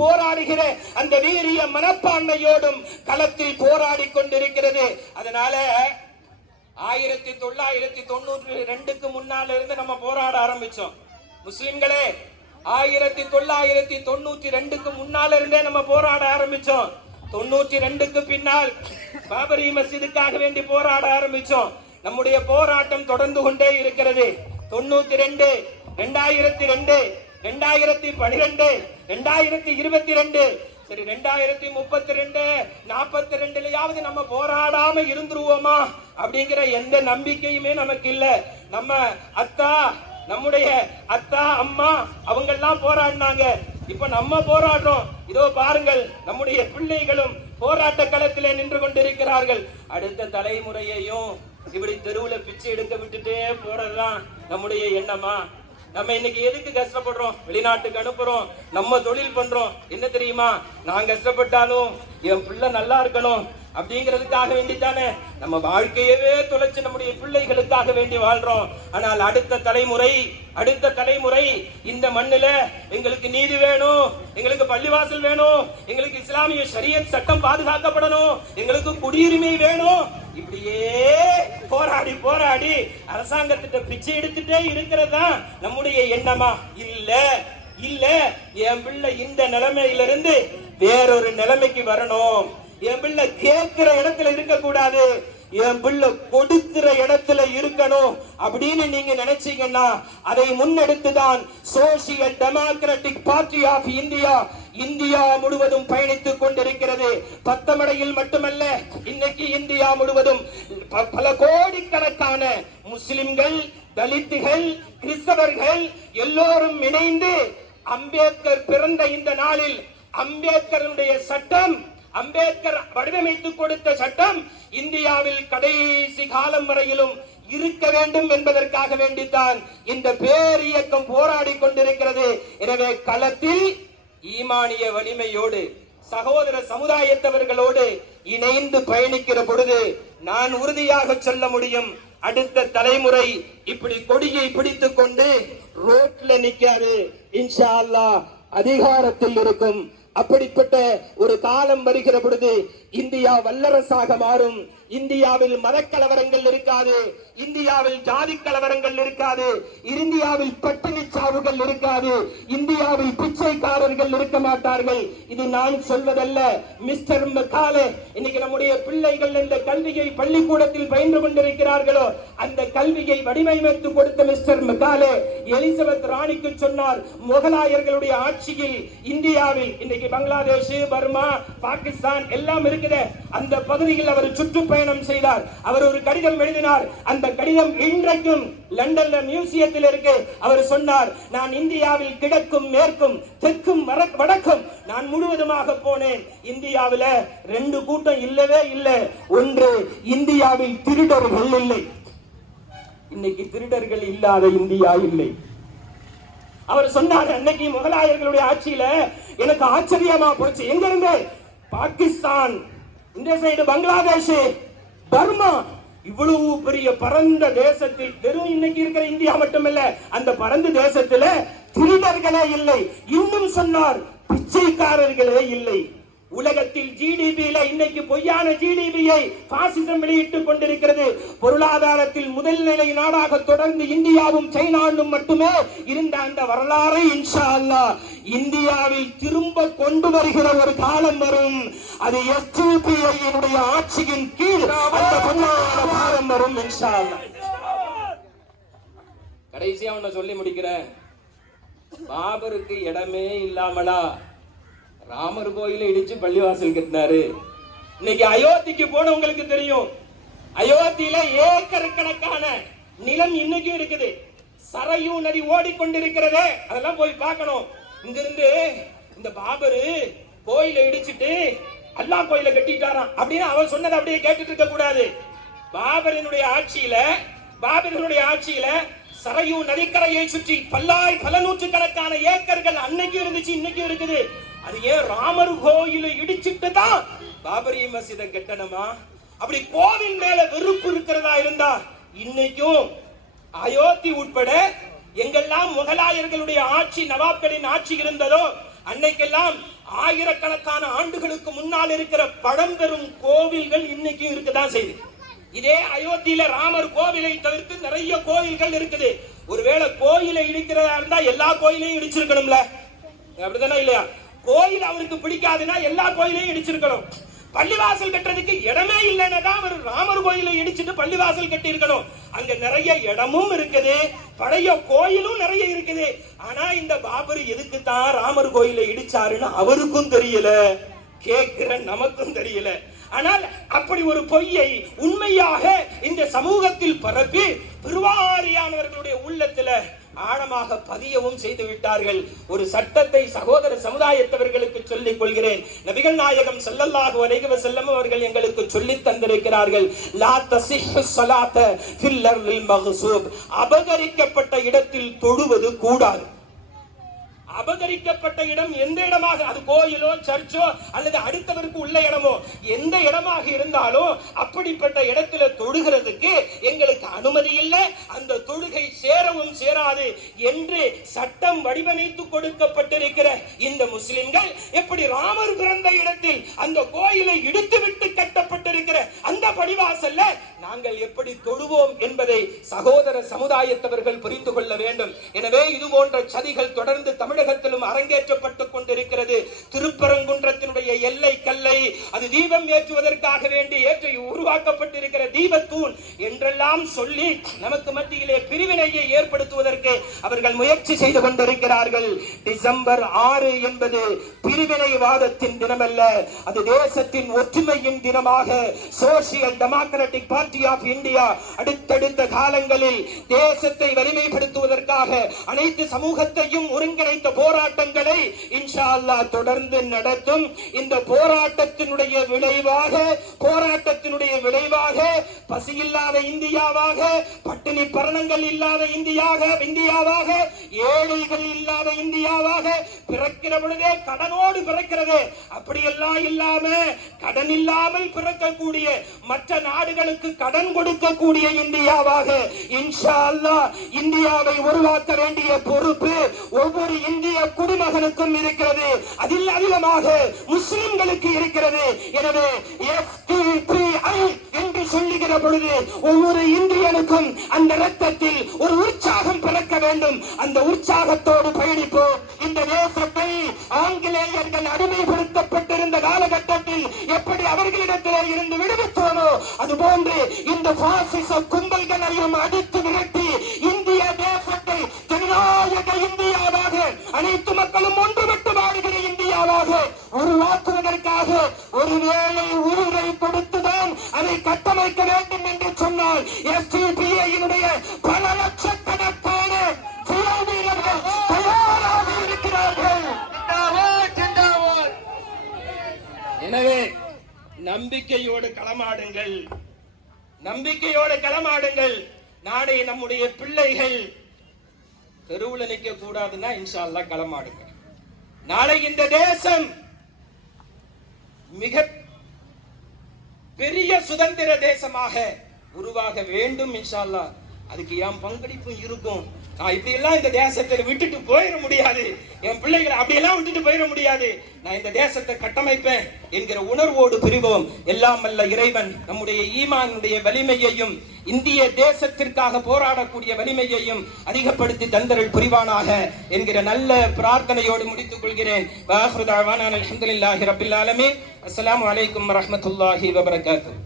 போராடுகிற அந்த வீரிய மனப்பான்மையோடும் களத்தில் போராடி கொண்டிருக்கிறது. அதனால 1992க்கு முன்னால இருந்து நம்ம போராட ஆரம்பிச்சோம். முஸ்லிம்களே, 1992க்கு முன்னால இருந்தே நம்ம போராட ஆரம்பிச்சோம். 92க்கு பின்னால் பாபரி மஸ்ஜிதுக்காக வேண்டி போராட ஆரம்பிச்சோம். நம்முடைய போராட்டம் தொடர்ந்து கொண்டே இருக்கிறது. 92, 2002, 2012, 2022, சரி 2032, 42லயாவது நம்ம போராடாம இருந்துருவோமா அப்படிங்கிற எந்த நம்பிக்கையுமே நமக்கு இல்ல. நம்ம நம்முடைய அத்தா அம்மா அவங்க எல்லாம் போராடினாங்க. இப்ப நம்ம போராடுறோம். இதோ பாருங்கள், நம்முடைய பிள்ளைகளும் போராட்ட களத்திலே நின்று கொண்டிருக்கிறார்கள். அடுத்த தலைமுறையையும் இப்படி தெருவுல பிச்சை எடுக்க விட்டுட்டே போறதுதான் நம்முடைய எண்ணமா? நம்ம இன்னைக்கு எதுக்கு கஷ்டப்படுறோம்? வெளிநாட்டுக்கு அனுப்புறோம், நம்ம தொழில் பண்றோம். என்ன தெரியுமா? நான் கஷ்டப்பட்டாலும் என் பிள்ளை நல்லா இருக்கணும் அப்படிங்கிறதுக்காக வேண்டித்தானே நம்ம வாழ்க்கையவே தொலைச்சு நம்முடைய பிள்ளைகளுக்காக வேண்டி வாழ்றோம். ஆனால் அடுத்த தலைமுறை இந்த மண்ணில எங்களுக்கு நீதி வேணும், எங்களுக்கு பள்ளிவாசல் வேணும், எங்களுக்கு இஸ்லாமிய ஷரியத் சட்டம் பாதுகாக்கப்படணும், எங்களுக்கு குடியுரிமை வேணும், இப்படியே போராடி அரசாங்கத்திட்ட பிச்சை எடுத்துட்டே இருக்கிறதா நம்முடைய எண்ணமா? இல்ல, என் பிள்ளை இந்த நிலைமையிலிருந்து வேறொரு நிலைமைக்கு வரணும். என் பிள்ளை கேட்கிற இடத்துல இருக்க கூடாது, என் பிள்ளை கொடுக்கிற இடத்துல இருக்கணும் அப்படின்னு நீங்க நினைச்சீங்கன்னா அதை முன்னெடுத்துதான் Social democratic party of India முழுவதும் பயணித்துக் கொண்டிருக்கிறது. பத்தமடையில் மட்டுமல்ல, இன்னைக்கு இந்தியா முழுவதும் பல கோடிக்கணக்கான முஸ்லிம்கள், தலித்துகள், கிறிஸ்தவர்கள் எல்லோரும் இணைந்து அம்பேத்கர் பிறந்த இந்த நாளில் அம்பேத்கருடைய சட்டம், அம்பேத்கர் வடிவமைத்து கொடுத்த சட்டம் இந்தியாவில் கடைசி காலம் வரையிலும் இருக்க வேண்டும் என்பதற்காக வேண்டித்தான் இந்த பேர் இயக்கம் போராடி கொண்டிருக்கிறது. எனவே களத்தில் ஈமானிய வலிமையோடு சகோதர சமுதாயத்தவர்களோடு இணைந்து பயணிக்கிற பொழுது நான் உறுதியாக சொல்ல முடியும், அடுத்த தலைமுறை இப்படி கொடியை பிடித்துக் கொண்டு ரோட்ல நிக்காது, இன்ஷா அல்லாஹ் அதிகாரத்தில் இருக்கும். அப்படிப்பட்ட ஒரு காலம் வருகிற பொழுது இந்தியா வல்லரசாக மாறும். இந்தியாவில் மதக்கலவரங்கள் இருக்காது, இந்தியாவில் ஜாதி கலவரங்கள் இருக்காது, இந்தியாவில் பட்டினி சாவுகள் இருக்காது, இந்தியாவில் பிச்சைக்காரர்கள் இருக்க மாட்டார்கள். இது நான் சொல்வதல்ல, மிஸ்டர் மெக்காலே. இன்னைக்கு நம்முடைய பிள்ளைகள் இந்த கல்வியை பள்ளிக்கூடத்தில் பயின்று கொண்டிருக்கிறார்களோ அந்த கல்வியை வடிவமைத்து கொடுத்த மிஸ்டர் மெக்காலே எலிசபெத் ராணிக்கு சொன்னார், முகலாயர்களுடைய ஆட்சியில் இந்தியாவில் இன்னைக்கு பங்களாதேஷ், பர்மா, பாகிஸ்தான் எல்லாம் இருக்குது, அந்த பகுதியில் அவர் சுற்றுப்பயணம் செய்தார். அவர் ஒரு கடிதம் எழுதினார். அந்த கடிதம் இன்றைக்கும் லண்டன்ல மியூசியத்தில் இருக்கு. அவர் சொன்னார், நான் இந்தியாவில் கிழக்கும் மேற்கும் தெற்கும் வடக்கும் நான் முழுவதுமாக போனேன். இந்தியாவில் 2 கூட்டம் இல்லவே இல்லை. ஒன்று, இந்தியாவில் திருடர்கள் இல்லை. இன்னைக்கு திருடர்கள் இல்லாத இந்தியா இல்லை. அவர் சொன்னார், அன்னைக்கு முகலாயர்களுடைய ஆட்சியில எனக்கு ஆச்சரியமா போச்சு. எங்க இருந்து? பாகிஸ்தான், இந்த சைடு பங்களாதேஷ், பர்மா, இவ்வளவு பெரிய பரந்த தேசத்தில் வெறும் இன்னைக்கு இருக்கிற இந்தியா மட்டுமல்ல, அந்த பரந்த தேசத்துல திருடர்களே இல்லை. இன்னும் சொன்னார், பிச்சைக்காரர்களே இல்லை. உலகத்தில் ஜிடிபியில இன்னைக்கு பொய்யான ஜிடிபியை பாசிசம் வெளியிட்டுக் கொண்டிருக்கிறது. பொருளாதாரத்தில் முதல் நிலை நாடாக தொடர்ந்து இந்தியாவும் சைனாவும் மட்டுமே இருந்த அந்த வரலாறை இன்ஷா அல்லாஹ் இந்தியாவில் திரும்ப கொண்டு வருகிற ஒரு காலம் வரும். அது எஸ்டிபிஐ ஆட்சியின் கீழ் அந்த பொருளாதார காலம் வரும் இன்ஷா அல்லாஹ். கடைசியா ஒன்ன சொல்லி முடிக்கிறேன். பாபருக்கு இடமே இல்லாமலா ராமர் கோயிலை இடிச்சு பள்ளிவாசல் கட்டினாரு? இன்னைக்கு அயோத்திக்கு போனவங்களுக்கு தெரியும், அயோத்தியில ஏக்கர் கணக்கான நிலம் இன்னைக்கும் இருக்குது. சரையூ நதி ஓடிக்கொண்டிருக்கிறதே, அதெல்லாம் போய் பார்க்கணும். இங்கிருந்து இந்த பாபரு கோயிலை இடிச்சிட்டு அல்லாஹ் கோயிலை கட்டிட்டாராம் அப்படின்னு அவர் சொன்னதை அப்படியே கேட்டுட்டு இருக்க கூடாது. பாபரினுடைய ஆட்சியில சரையூ நதிக்கரையை சுற்றி பல நூற்றுக்கணக்கான ஏக்கர்கள் அன்னைக்கு இருந்துச்சு, இன்னைக்கும் இருக்குது. அது ஏன் ராமர் கோயிலை இடிச்சிட்டு தான் பாபரி மஸ்ஜிதை கட்டணுமா? அப்படி கோவில் மேல வெறுப்பு இருக்கிறதா இருந்தா இன்னைக்கும் அயோத்தி உட்பட எங்கெல்லாம் முகலாயர்களுடைய ஆட்சி, நவாப்களின் ஆட்சி இருந்ததோ அன்னைக்கெல்லாம் ஆயிரக்கணக்கான ஆண்டுகளுக்கு முன்னால் இருக்கிற பழம்பெரும் கோவில்கள் இன்னைக்கு இருக்குதான் செய்யுது. இதே அயோத்தியில ராமர் கோவிலை தவிர்த்து நிறைய கோயில்கள் இருக்குது. ஒருவேளை கோயிலை இடிக்கிறதா இருந்தா எல்லா கோயிலையும் இடிச்சிருக்கணும்ல, அப்படிதானே இல்லையா? கோயில் அவருக்கு பிடிக்காதுன்னா எல்லா கோயிலையும் இடிச்சிருக்கணும். பள்ளிவாசல் கட்டுறதுக்கு இடமே இல்லைன்னா தான் அவர் ராமர் கோயிலை இடிச்சுட்டு பள்ளிவாசல் கட்டி இருக்கணும். அங்க நிறைய இடமும் இருக்குது, பழைய கோயிலும் நிறைய இருக்குது. ஆனா இந்த பாபர் எதுக்கு தான் ராமர் கோயிலை இடிச்சாருன்னு அவருக்கும் தெரியல, கேட்கிற நமக்கும் தெரியல. ஆனால் அப்படி ஒரு பொய்யை உண்மையாக இந்த சமூகத்தில் பரப்பி பெருவாரியானவர்களுடைய உள்ளத்துல ஆழமாக பதியவும் செய்து விட்டார்கள். ஒரு சட்டத்தை சகோதர சமுதாயத்தவர்களுக்கு சொல்லிக் கொள்கிறேன். நபிகள் நாயகம் ஸல்லல்லாஹு அலைஹி வஸல்லம் அவர்கள் எங்களுக்கு சொல்லி தந்திருக்கிறார்கள், லா தஸிஹு ஸலாத ஃபில் அர்லில் மக்சூப். அபகரிக்கப்பட்ட இடத்தில் தொழுவது கூடாது. அபகரிக்கப்பட்ட இடம் எந்த இடமாக, அது கோயிலோ சர்ச்சோ அல்லது அடுத்தவருக்கு உள்ள இடமோ எந்த இடமாக இருந்தாலும் அப்படிப்பட்ட இடத்துல தொழுகிறதுக்கு எங்களுக்கு அனுமதி இல்லை, அந்த தொழுகை சேரவும் சேராது என்று சட்டம் வடிவமைத்து கொடுக்கப்பட்டிருக்கிற இந்த முஸ்லிம்கள் எப்படி ராமர் பிறந்த இடத்தில் அந்த கோயிலை இடித்துவிட்டு கட்டப்பட்டிருக்கிற அந்த பள்ளிவாசல்ல நாங்கள் எப்படி தொழுவோம் என்பதை சகோதர சமுதாயத்தவர்கள் புரிந்து கொள்ள வேண்டும். எனவே இது போன்ற சதிகள் தொடர்ந்து தமிழகத்திலும் அரங்கேற்றப்பட்டுக் கொண்டிருக்கிறது. திருப்பரங்குன்றத்தினுடைய எல்லை கல்லை அது தீபம் ஏற்றுவதற்காக வேண்டி ஏற்றி உருவாக்கப்பட்டிருக்கிற தீபத்தூண் என்றெல்லாம் சொல்லி நமக்கு மத்தியிலே பிரிவினையை ஏற்படுத்துவதற்கு அவர்கள் முயற்சி செய்து கொண்டிருக்கிறார்கள். டிசம்பர் 6 என்பது பிரிவினைவாதத்தின் தினமல்ல, அது தேசத்தின் ஒற்றுமையின் தினமாக social democratic party of India அடுத்தடுத்த காலங்களில் தேசத்தை வலிமைப்படுத்துவதற்காக அனைத்து சமூகத்தையும் ஒருங்கிணைத்த போராட்டங்களை இன்ஷா அல்லாஹ் தொடர்ந்து நடத்தும். இந்த போராட்டத்தினுடைய விளைவாக பசியில்லாத இந்தியாவாக, பட்டினி பரணங்கள் இல்லாத இந்தியாவாக, ஏழைகள் இல்லாத இந்தியாவாக பிறக்கிற பொழுதே கடனோடு பிறக்கிறது. அப்படியெல்லாம் இல்லாம கடன் இல்லாமல் பிறக்கக்கூடிய, மற்ற நாடுகளுக்கு கடன் கொடுக்கக்கூடிய இந்தியாவாக இன்ஷா அல்லாஹ் இந்தியாவை உருவாக்க வேண்டிய பொறுப்பு ஒவ்வொரு இந்திய குடிமகனுக்கும் இருக்கிறது. அதில் அதிகமாக முஸ்லிம்களுக்கு இருக்கிறது. எனவே FTPI என்று சொல்லுகிற பொழுது ஒவ்வொரு இந்தியனுக்கும் அந்த இரத்தத்தில் ஒரு உற்சாகம் பிறக்க வேண்டும். அந்த உற்சாகத்தோடு பயணிப்போம். இந்த தேசத்தை ஆங்கிலேயர்கள் அடிமைப்படுத்தப்பட்டிருந்த காலகட்டத்தில் எப்படி அவர்களிடத்திலே இருந்து விடுவித்தோமோ அதுபோன்று இந்த பாசிச கும்பல்களையும் அடித்து விரட்டி இந்திய தேசத்தை ஜனநாயக இந்தியாவாக, அனைத்து மக்களும் ஒன்றுபட்டு வாழுகிற இந்தியாவாக உருவாக்குவதற்காக ஒருவேளை உயிரை கொடுத்துதான் அதை கட்டமைக்க வேண்டும் என்று சொன்னால் FTPI-யினுடைய பல லட்சக்கணக்கான வீரர்கள் தயாராக இருக்கிறார்கள். எனவே நம்பிக்கையோடு களமாடுங்கள், நம்பிக்கையோடு களமாடுங்கள். நாளை நம்முடைய பிள்ளைகள் தெருவுல நிற்க கூடாதுன்னா இன்ஷா அல்லாஹ் களமாடுங்க. நாளை இந்த தேசம் மிக பெரிய சுதந்திர தேசமாக உருவாக வேண்டும் இன்ஷா அல்லாஹ். அதுக்கு என் பங்களிப்பும் இருக்கும். நான் இப்படி எல்லாம் இந்த தேசத்தை விட்டுட்டு போயிட முடியாது, என் பிள்ளைகளை அப்படியெல்லாம் விட்டுட்டு போயிட முடியாது. நான் இந்த தேசத்தை கட்டமைப்பேன் என்கிற உணர்வோடு பிரிவோம். எல்லாம் வல்ல இறைவன் நம்முடைய ஈமானுடைய வலிமையையும் இந்திய தேசத்திற்காக போராடக்கூடிய வலிமையையும் அதிகப்படுத்தி தந்தருள் புரிவானாக என்கிற நல்ல பிரார்த்தனையோடு முடித்துக் கொள்கிறேன். வாஹிரு தஅவானா அல்ஹம்துலில்லாஹி ரப்பில் ஆலமீன். அஸ்ஸலாமு அலைக்கும் வரஹ்மத்துல்லாஹி வபரகாத்துஹு.